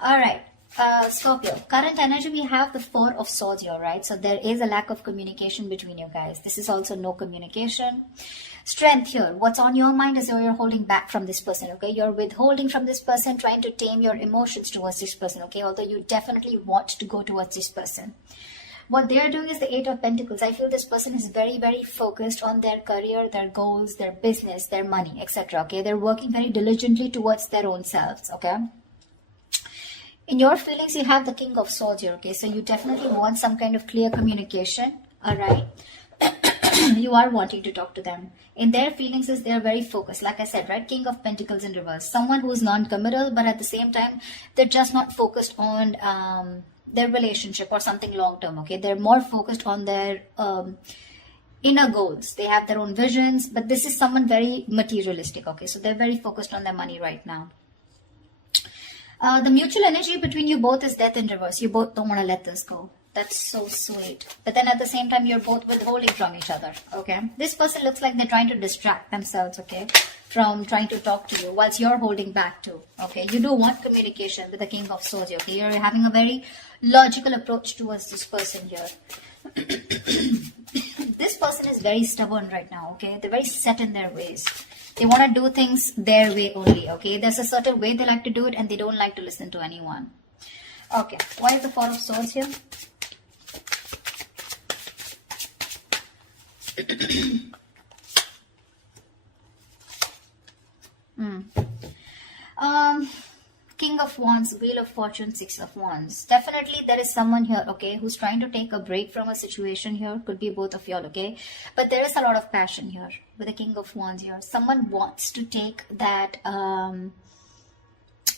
All right. Scorpio, current energy, we have the Four of Swords here, right? So there is a lack of communication between you guys. This is also no communication. Strength here. What's on your mind is you're holding back from this person, okay? You're withholding from this person, trying to tame your emotions towards this person, okay? Although you definitely want to go towards this person. What they're doing is the Eight of Pentacles. I feel this person is very, very focused on their career, their goals, their business, their money, etc. Okay, they're working very diligently towards their own selves. Okay. In your feelings, you have the King of Swords here. Okay, so you definitely want some kind of clear communication. All right. You are wanting to talk to them. In their feelings, is they're very focused. Like I said, right? King of Pentacles in reverse. Someone who's non-committal, but at the same time, they're just not focused on their relationship or something long term. Okay, they're more focused on their inner goals. They have their own visions, but this is someone very materialistic. Okay, so they're very focused on their money right now. The mutual energy between you both is death in reverse. You both don't want to let this go. That's so sweet. But then at the same time, you're both withholding from each other. Okay, this person looks like they're trying to distract themselves, okay, from trying to talk to you, whilst you're holding back too. Okay, you do want communication with the King of Swords. Okay, you're having a very logical approach towards this person here. This person is very stubborn right now. Okay, they're very set in their ways. They want to do things their way only. Okay, there's a certain way they like to do it, and they don't like to listen to anyone. Okay, why is the Four of Swords here? King of Wands, Wheel of Fortune, Six of Wands. Definitely there is someone here, okay, who's trying to take a break from a situation here. Could be both of y'all, okay? But there is a lot of passion here with the King of Wands here. Someone wants to take that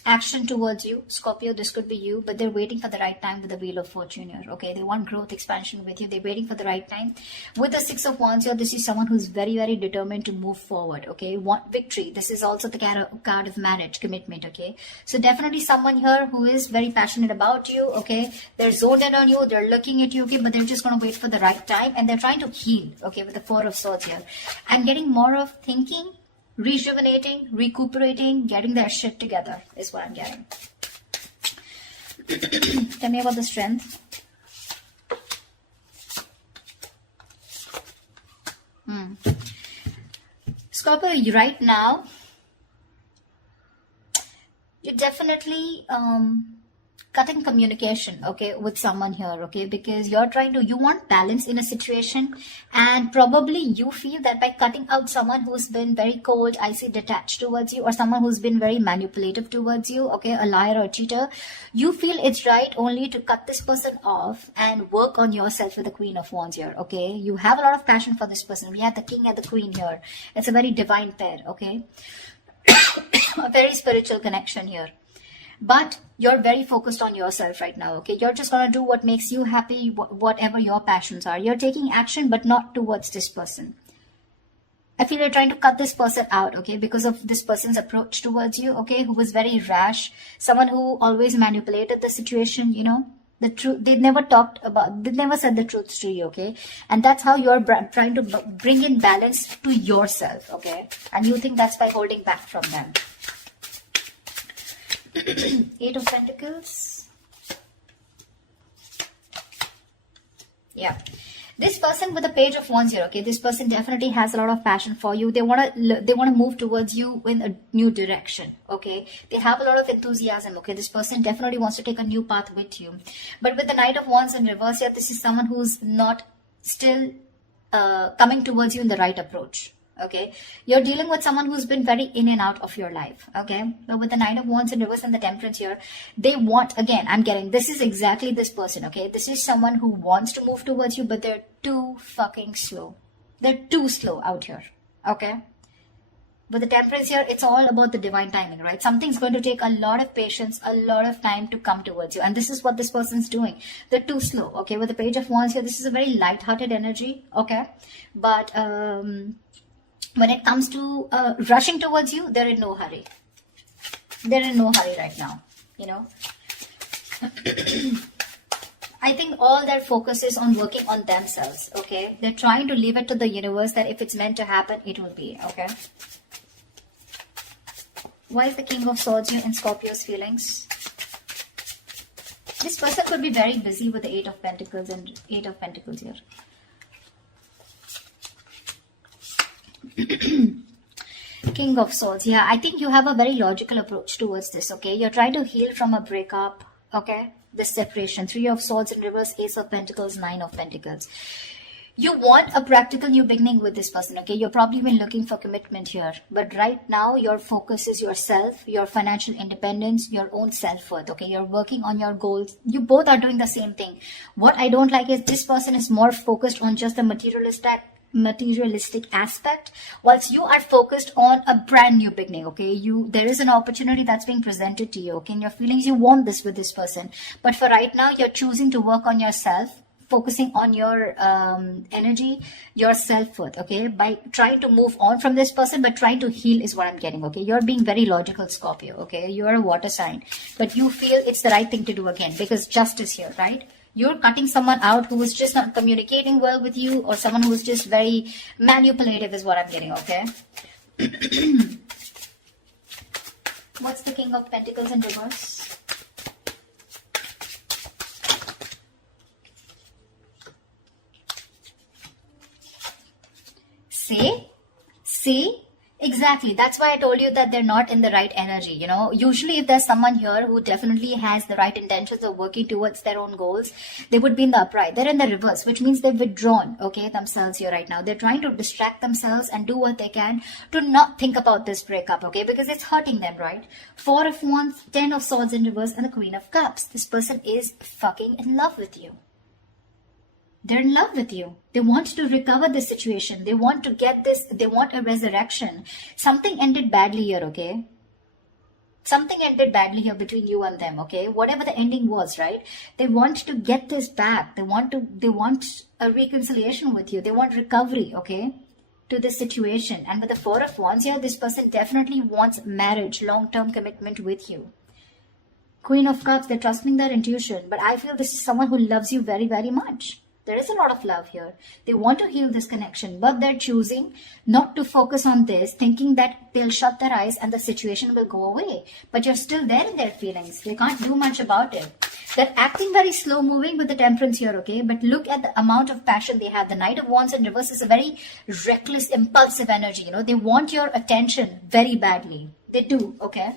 action towards you. Scorpio, this could be you, but they're waiting for the right time with the Wheel of Fortune here. Okay, they want growth, expansion with you. They're waiting for the right time. With the Six of Wands here, this is someone who's very, very determined to move forward. Okay, want victory. This is also the card of marriage, commitment. Okay, so definitely someone here who is very passionate about you. Okay, they're zoned in on you. They're looking at you. Okay, but they're just going to wait for the right time, and they're trying to heal. Okay, with the Four of Swords here, I'm getting more of thinking, rejuvenating, recuperating, getting their shit together is what I'm getting. Tell me about the Strength. Scorpio, right now, you're definitely cutting communication, okay, with someone here, okay, because you want balance in a situation, and probably you feel that by cutting out someone who's been very cold, icy, detached towards you, or someone who's been very manipulative towards you, okay, a liar or a cheater, you feel it's right only to cut this person off and work on yourself with the Queen of Wands here, okay. You have a lot of passion for this person. We have the King and the Queen here. It's a very divine pair, okay. A very spiritual connection here. But you're very focused on yourself right now, okay? You're just going to do what makes you happy, whatever your passions are. You're taking action, but not towards this person. I feel you're trying to cut this person out, okay? Because of this person's approach towards you, okay? Who was very rash. Someone who always manipulated the situation, you know? The truth, they never said the truth to you, okay? And that's how you're trying to bring in balance to yourself, okay? And you think that's by holding back from them. Eight of Pentacles. Yeah, this person with the Page of Wands here, okay, this person definitely has a lot of passion for you. They want to move towards you in a new direction, okay. They have a lot of enthusiasm, okay. This person definitely wants to take a new path with you. But with the Knight of Wands in reverse here, this is someone who's not still coming towards you in the right approach. Okay, you're dealing with someone who's been very in and out of your life. Okay, but with the Knight of Wands in reverse and the Temperance here, they want, again, I'm getting, this is exactly this person. Okay, this is someone who wants to move towards you, but they're too fucking slow. They're too slow out here. Okay, with the Temperance here, it's all about the divine timing, right? Something's going to take a lot of patience, a lot of time to come towards you, and this is what this person's doing. They're too slow. Okay, with the Page of Wands here, this is a very light-hearted energy. Okay, but when it comes to rushing towards you, they're in no hurry. They're in no hurry right now, you know. I think all their focus is on working on themselves, okay. They're trying to leave it to the universe that if it's meant to happen, it will be, okay. Why is the King of Swords here in Scorpio's feelings? This person could be very busy with the Eight of Pentacles and Eight of Pentacles here. King of Swords. Yeah, I think you have a very logical approach towards this, okay? You're trying to heal from a breakup, okay? This separation. Three of Swords in reverse, Ace of Pentacles, Nine of Pentacles. You want a practical new beginning with this person, okay? You're probably been looking for commitment here. But right now, your focus is yourself, your financial independence, your own self-worth, okay? You're working on your goals. You both are doing the same thing. What I don't like is this person is more focused on just the materialistic aspect, whilst you are focused on a brand new beginning, okay? There is an opportunity that's being presented to you, okay? In your feelings, you want this with this person. But for right now, you're choosing to work on yourself, focusing on your energy, your self-worth, okay? By trying to move on from this person, but trying to heal is what I'm getting, okay? You're being very logical, Scorpio, okay? You're a water sign, but you feel it's the right thing to do again because justice here, right? You're cutting someone out who is just not communicating well with you, or someone who is just very manipulative is what I'm getting, okay? What's the King of Pentacles in reverse? See? Exactly. That's why I told you that they're not in the right energy, you know. Usually if there's someone here who definitely has the right intentions of working towards their own goals, they would be in the upright. They're in the reverse, which means they've withdrawn, okay, themselves here right now. They're trying to distract themselves and do what they can to not think about this breakup, okay, because it's hurting them, right? Four of Wands, Ten of Swords in reverse, and the Queen of Cups. This person is fucking in love with you. They're in love with you. They want to recover this situation. They want to get this. They want a resurrection. Something ended badly here, okay? Something ended badly here between you and them, okay? Whatever the ending was, right? They want to get this back. They want a reconciliation with you. They want recovery, okay? To this situation. And with the Four of Wands here, this person definitely wants marriage, long-term commitment with you. Queen of Cups, they're trusting their intuition. But I feel this is someone who loves you very, very much. There is a lot of love here. They want to heal this connection, but they're choosing not to focus on this, thinking that they'll shut their eyes and the situation will go away. But you're still there in their feelings. They can't do much about it. They're acting very slow moving with the Temperance here, okay? But look at the amount of passion they have. The Knight of Wands in reverse is a very reckless, impulsive energy, you know? They want your attention very badly. They do, okay?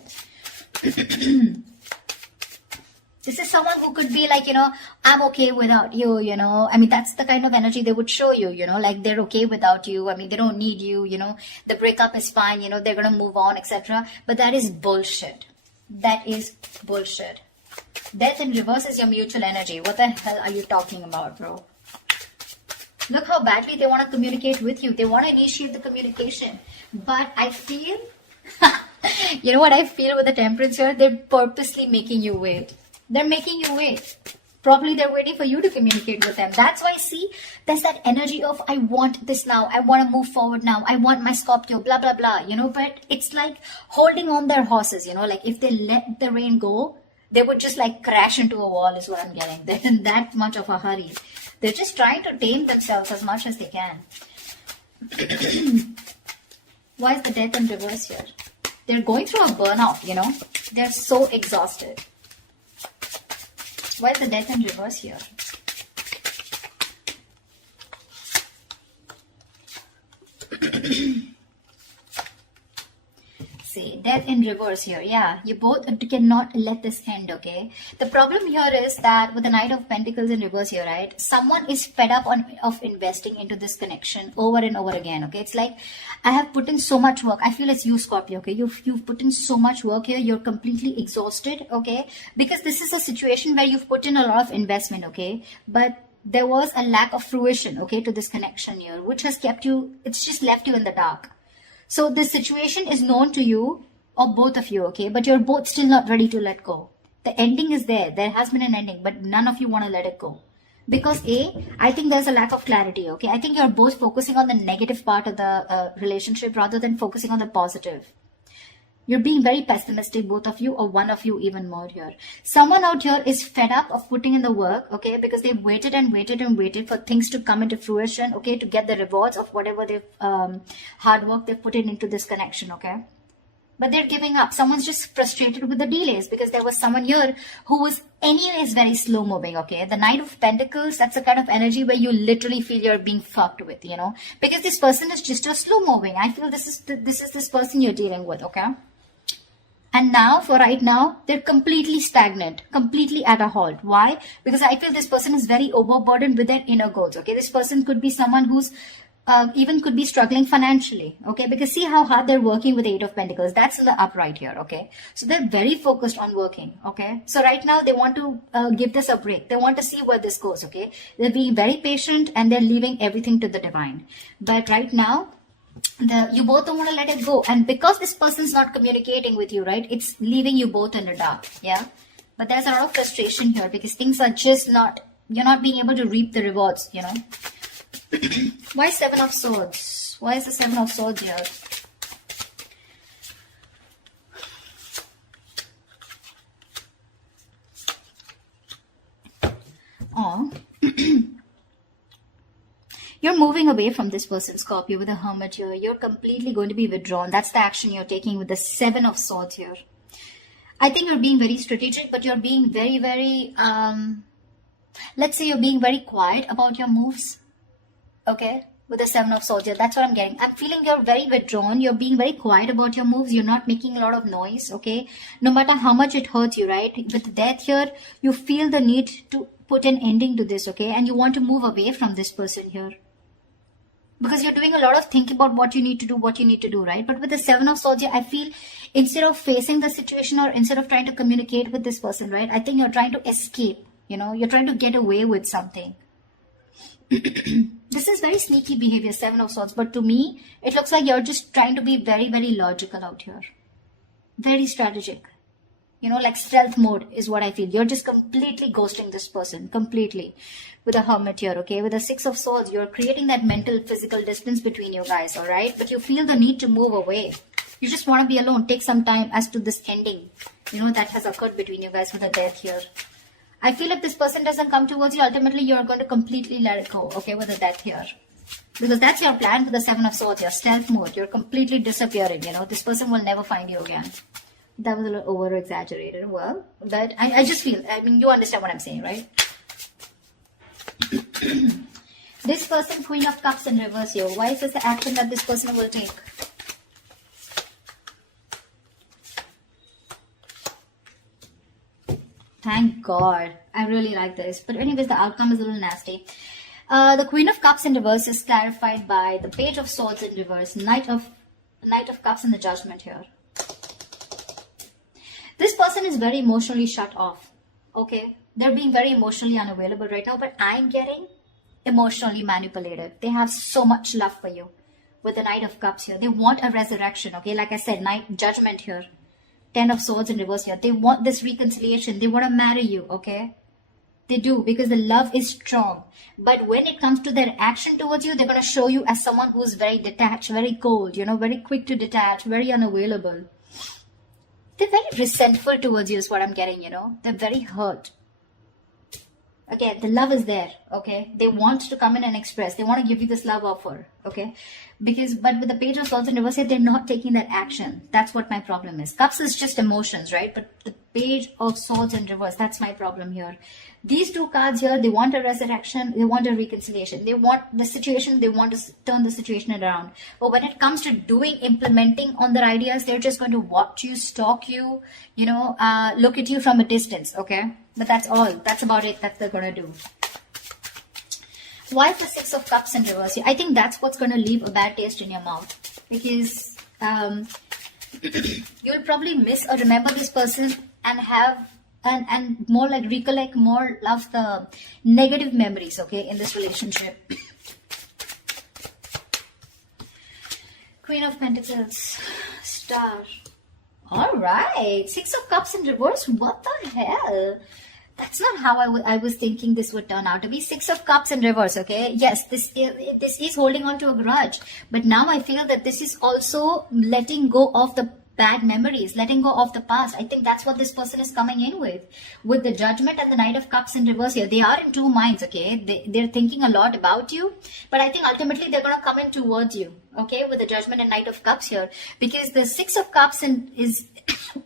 This is someone who could be like, you know, I'm okay without you, you know. I mean, that's the kind of energy they would show you, you know, like they're okay without you. I mean, they don't need you, you know. The breakup is fine, you know, they're going to move on, etc. But that is bullshit. That is bullshit. Death in reverse is your mutual energy. What the hell are you talking about, bro? Look how badly they want to communicate with you. They want to initiate the communication. But I feel, you know what I feel with the Temperance here? They're purposely making you wait. They're making you wait. Probably they're waiting for you to communicate with them. That's why, see, there's that energy of, I want this now. I want to move forward now. I want my Scorpio, blah, blah, blah. You know, but it's like holding on their horses, you know, like if they let the rain go, they would just like crash into a wall is what I'm getting. They're in that much of a hurry. They're just trying to tame themselves as much as they can. Why is the Death in reverse here? They're going through a burnout, you know. They're so exhausted. Why is the Death in reverse here? See, Death in reverse here. Yeah, you both cannot let this end, okay? The problem here is that with the Knight of Pentacles in reverse here, right? Someone is fed up of investing into this connection over and over again, okay? It's like, I have put in so much work. I feel it's you, Scorpio, okay? You've put in so much work here. You're completely exhausted, okay? Because this is a situation where you've put in a lot of investment, okay? But there was a lack of fruition, okay, to this connection here, which has kept you, it's just left you in the dark. So this situation is known to you, or both of you, okay? But you're both still not ready to let go. The ending is there. There has been an ending, but none of you want to let it go. Because I think there's a lack of clarity, okay? I think you're both focusing on the negative part of the relationship rather than focusing on the positive. You're being very pessimistic, both of you, or one of you even more here. Someone out here is fed up of putting in the work, okay? Because they've waited and waited and waited for things to come into fruition, okay? To get the rewards of whatever they've, hard work they've put into this connection, okay? but they're giving up. Someone's just frustrated with the delays because there was someone here who was anyways very slow moving. Okay, the Knight of Pentacles, that's the kind of energy where you literally feel you're being fucked with, you know, because this person is just a slow moving. I feel this is this person you're dealing with. Okay, and now, for right now, they're completely stagnant, completely at a halt. Why? Because I feel this person is very overburdened with their inner goals. Okay, this person could be someone who's even could be struggling financially. Okay, because see how hard they're working with the Eight of Pentacles. That's in the upright here. Okay, so they're very focused on working. Okay, so right now they want to give this a break. They want to see where this goes. Okay, they're being very patient and they're leaving everything to the divine. But right now, you both don't want to let it go, and because this person's not communicating with you, right, it's leaving you both in the dark. Yeah, but there's a lot of frustration here because things are just not, you're not being able to reap the rewards, you know. Why Seven of Swords? Why is the Seven of Swords here? Oh. You're moving away from this person, Scorpio, with the Hermit here. You're completely going to be withdrawn. That's the action you're taking with the Seven of Swords here. I think you're being very strategic, but you're being very, very, let's say you're being very quiet about your moves. Okay, with the Seven of Swords here. That's what I'm getting. I'm feeling you're very withdrawn. You're being very quiet about your moves. You're not making a lot of noise. Okay, no matter how much it hurts you, right? With the Death here, you feel the need to put an ending to this. Okay, and you want to move away from this person here. Because you're doing a lot of thinking about what you need to do, right? But with the Seven of Swords here, I feel instead of facing the situation or instead of trying to communicate with this person, right? I think you're trying to escape, you know, you're trying to get away with something. This is very sneaky behavior, Seven of Swords. But to me, it looks like you're just trying to be very, very logical out here. Very strategic. You know, like stealth mode is what I feel. You're just completely ghosting this person. Completely. With the Hermit here, okay? With the Six of Swords, you're creating that mental, physical distance between you guys, alright? But you feel the need to move away. You just want to be alone. Take some time as to this ending, you know, that has occurred between you guys with the Death here. I feel if this person doesn't come towards you, ultimately you're going to completely let it go, okay, with the Death here. Because that's your plan for the Seven of Swords here. Stealth mode. You're completely disappearing, you know. This person will never find you again. That was a little over-exaggerated. Well, but I just feel, I mean, you understand what I'm saying, right? This person, Queen of Cups in reverse here. Why is this the action that this person will take? Thank God. I really like this. But anyways, the outcome is a little nasty. The Queen of Cups in reverse is clarified by the Page of Swords in reverse. Knight of Cups in the Judgment here. This person is very emotionally shut off. Okay? They're being very emotionally unavailable right now, but I'm getting emotionally manipulated. They have so much love for you. With the Knight of Cups here. They want a resurrection. Okay? Like I said, Judgment here. Ten of Swords in reverse here. They want this reconciliation. They want to marry you. Okay? They do, because the love is strong. But when it comes to their action towards you, they're going to show you as someone who's very detached, very cold, you know, very quick to detach, very unavailable. They're very resentful towards you is what I'm getting, you know. They're very hurt. Again, the love is there, okay? They want to come in and express. They want to give you this love offer, okay? But with the Page of Swords in reverse, they're not taking that action. That's what my problem is. Cups is just emotions, right? But the Page of Swords in reverse, that's my problem here. These two cards here, they want a resurrection, they want a reconciliation. They want the situation, they want to turn the situation around. But when it comes to implementing on their ideas, they're just going to watch you, stalk you, you know, look at you from a distance, okay? But that's all. That's about it that they're going to do. Why the Six of Cups in reverse? I think that's what's going to leave a bad taste in your mouth. Because you'll probably miss or remember this person and have and more like recollect more of the negative memories, okay, in this relationship. Queen of Pentacles, Star. Alright, Six of Cups in reverse. What the hell? That's not how I was thinking this would turn out to be. Six of Cups in reverse, okay? Yes, this is holding on to a grudge. But now I feel that this is also letting go of the bad memories, letting go of the past. I think that's what this person is coming in with. With the Judgment and the Knight of Cups in reverse here. They are in two minds, okay? They're thinking a lot about you. But I think ultimately they're going to come in towards you, okay, with the Judgment and Knight of Cups here, because the Six of Cups is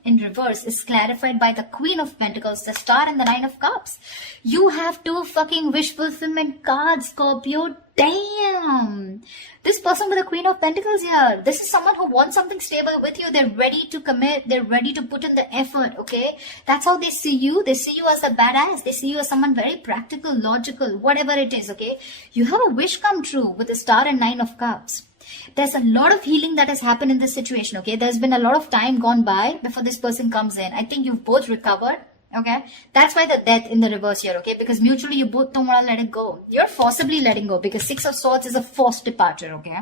in reverse is clarified by the Queen of Pentacles, the Star, and the Nine of Cups. You have 2 fucking wish fulfillment cards, Scorpio. Damn! This person with the Queen of Pentacles here, this is someone who wants something stable with you. They're ready to commit. They're ready to put in the effort, okay? That's how they see you. They see you as a badass. They see you as someone very practical, logical, whatever it is, okay? You have a wish come true with the Star and Nine of Cups. There's a lot of healing that has happened in this situation, okay? There's been a lot of time gone by before this person comes in. I think you've both recovered, okay? That's why the Death in the reverse here, okay? Because mutually you both don't want to let it go. You're forcibly letting go because Six of Swords is a forced departure, okay?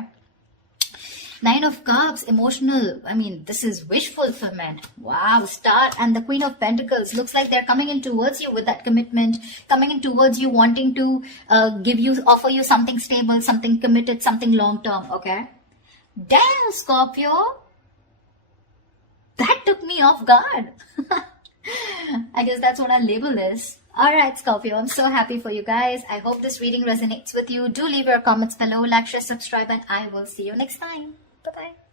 Nine of Cups, emotional. I mean, this is wish fulfillment. Wow, Star and the Queen of Pentacles. Looks like they're coming in towards you with that commitment. Coming in towards you, wanting to offer you something stable, something committed, something long-term, okay? Damn, Scorpio. That took me off guard. I guess that's what our label is. Alright, Scorpio, I'm so happy for you guys. I hope this reading resonates with you. Do leave your comments below, like, share, subscribe, and I will see you next time. Bye-bye.